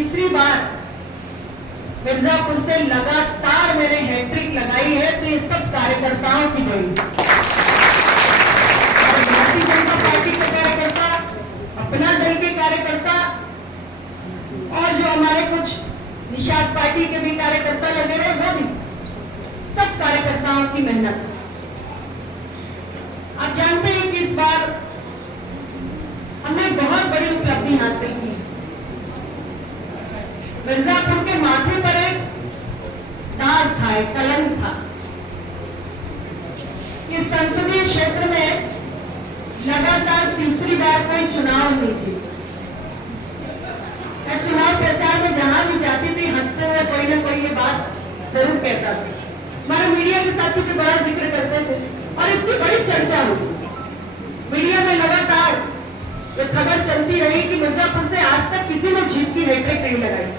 तीसरी बार मिर्जापुर से लगातार मैंने हैट्रिक लगाई है, तो ये सब कार्यकर्ताओं की देन है। और भारतीय जनता पार्टी के कार्यकर्ता, अपना दल के कार्यकर्ता और जो हमारे कुछ निषाद पार्टी के भी कार्यकर्ता लगे रहे, वो भी सब कार्यकर्ताओं की मेहनत। आप जानते हैं कि इस बार हमने बहुत बड़ी उपलब्धि हासिल की। मिर्जापुर के माथे पर एक दाग था, एक कलंक था। इस संसदीय क्षेत्र में लगातार तीसरी बार कोई चुनाव नहीं जीता। चुनाव प्रचार में जहां भी जाती थी, हंसते हुए कोई ना कोई ये बात जरूर कहता था। हमारे मीडिया के साथी के बड़ा जिक्र करते थे और इसकी बड़ी चर्चा हुई। मीडिया में लगातार ये खबर चलती रही कि मिर्जापुर से आज तक किसी ने जीत की हैट्रिक नहीं लगाई।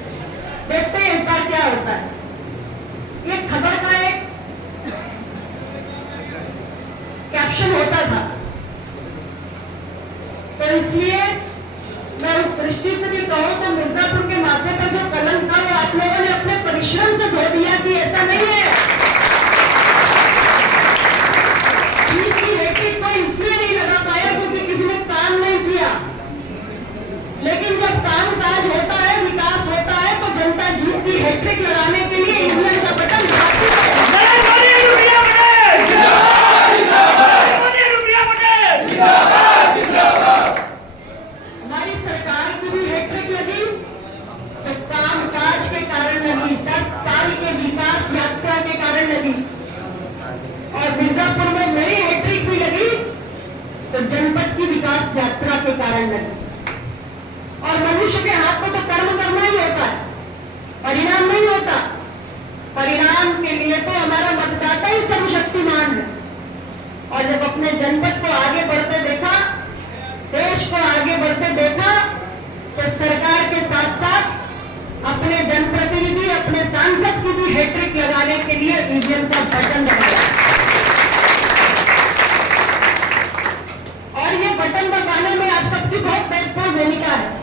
देखते हैं इस बार क्या होता है। ये खबर का एक कैप्शन होता था, तो इसलिए मैं उस दृष्टि से भी कहूं तो मिर्जापुर के माथे पर जो कलंक था वो आप लोगों ने अपने परिश्रम से धो दिया कि ऐसा नहीं है। जीत की हैट्रिक कोई इसलिए नहीं लगा पाया क्योंकि किसी ने काम नहीं किया, लेकिन जब काम काज होता है, विकास होता है, तो जनता जीत की हैट्रिक लगाने के लिए इंग्लैंड का बटन दबाती है। हमारी सरकार की भी हैट्रिक लगी तो काम काज के कारण लगी, 10 साल के विकास यात्रा के कारण लगी। और मिर्जापुर में मेरी हैट्रिक भी लगी तो जनपद की विकास यात्रा के कारण लगी। और मनुष्य के हाथ में तो कर्म करना ही होता है, परिणाम नहीं होता। परिणाम के लिए तो हमारा मतदाता ही सर्वशक्तिमान है। और जब अपने जनपद को आगे बढ़ते देखा, देश को आगे बढ़ते देखा, तो सरकार के साथ साथ अपने जनप्रतिनिधि, अपने सांसद की भी हैट्रिक लगाने के लिए ईवीएम का बटन दबाया। और ये बटन दबाने में आप सबकी बहुत महत्वपूर्ण भूमिका है।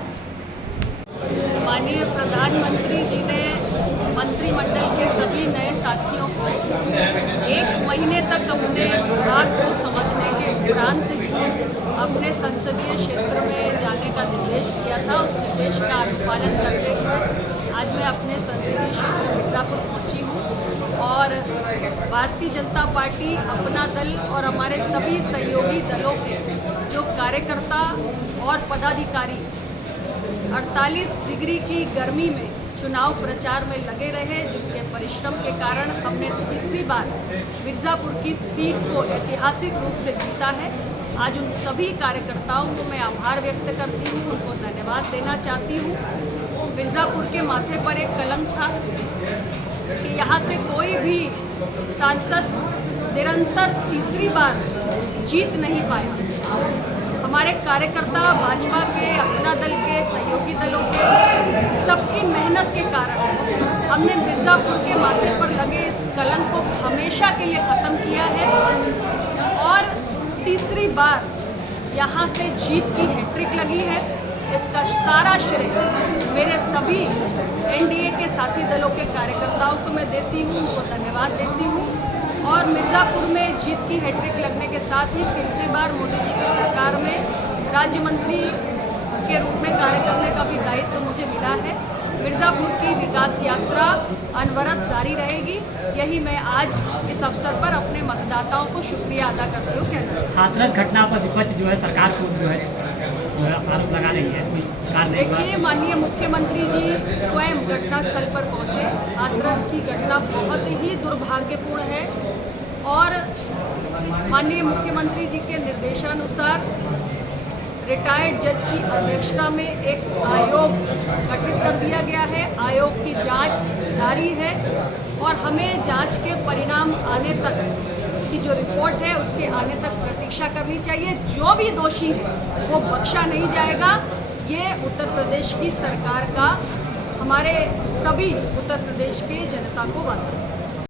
माननीय प्रधानमंत्री जी ने मंत्रिमंडल के सभी नए साथियों को 1 महीने तक अपने विभाग को समझने के उपरांत ही अपने संसदीय क्षेत्र में जाने का निर्देश दिया था। उस निर्देश का अनुपालन करते हुए आज मैं अपने संसदीय क्षेत्र मिर्जापुर पहुंची हूं और भारतीय जनता पार्टी, अपना दल और हमारे सभी सहयोगी दलों के जो कार्यकर्ता और पदाधिकारी 48 डिग्री की गर्मी में चुनाव प्रचार में लगे रहे, जिनके परिश्रम के कारण हमने तीसरी बार मिर्जापुर की सीट को ऐतिहासिक रूप से जीता है। आज उन सभी कार्यकर्ताओं को मैं आभार व्यक्त करती हूँ, उनको धन्यवाद देना चाहती हूँ। मिर्जापुर के माथे पर एक कलंक था कि यहाँ से कोई भी सांसद निरंतर तीसरी बार जीत नहीं पाया। हमारे कार्यकर्ता, भाजपा के, अपना दल के, सहयोगी दलों के सबकी मेहनत के कारण हमने मिर्जापुर के माथे पर लगे इस कलंक को हमेशा के लिए ख़त्म किया है और तीसरी बार यहाँ से जीत की हैट्रिक लगी है। इसका सारा श्रेय मेरे सभी एनडीए के साथी दलों के कार्यकर्ताओं को मैं देती हूँ, उनको धन्यवाद देती हूँ। और मिर्जापुर में जीत की हैट्रिक लगने के साथ ही तीसरी बार मोदी जी की सरकार में राज्य मंत्री के रूप में कार्य करने का भी दायित्व मुझे मिला है। मिर्जापुर की विकास यात्रा अनवरत जारी रहेगी, यही मैं आज इस अवसर पर अपने मतदाताओं को शुक्रिया अदा करते हुए कहना चाहती हूँ। हाथरस घटना पर विपक्ष जो है सरकार को जो है आरोप लगा रही है। देखिए, माननीय मुख्यमंत्री जी स्वयं घटनास्थल पर पहुंचे। हाथरस की घटना बहुत ही दुर्भाग्यपूर्ण है और माननीय मुख्यमंत्री जी के निर्देशानुसार रिटायर्ड जज की अध्यक्षता में एक आयोग गठित कर दिया गया है। आयोग की जांच जारी है और हमें जांच के परिणाम आने तक, उसकी जो रिपोर्ट है उसके आने तक प्रतीक्षा करनी चाहिए। जो भी दोषी है वो बख्शा नहीं जाएगा। ये उत्तर प्रदेश की सरकार का हमारे सभी उत्तर प्रदेश के जनता को वादा है।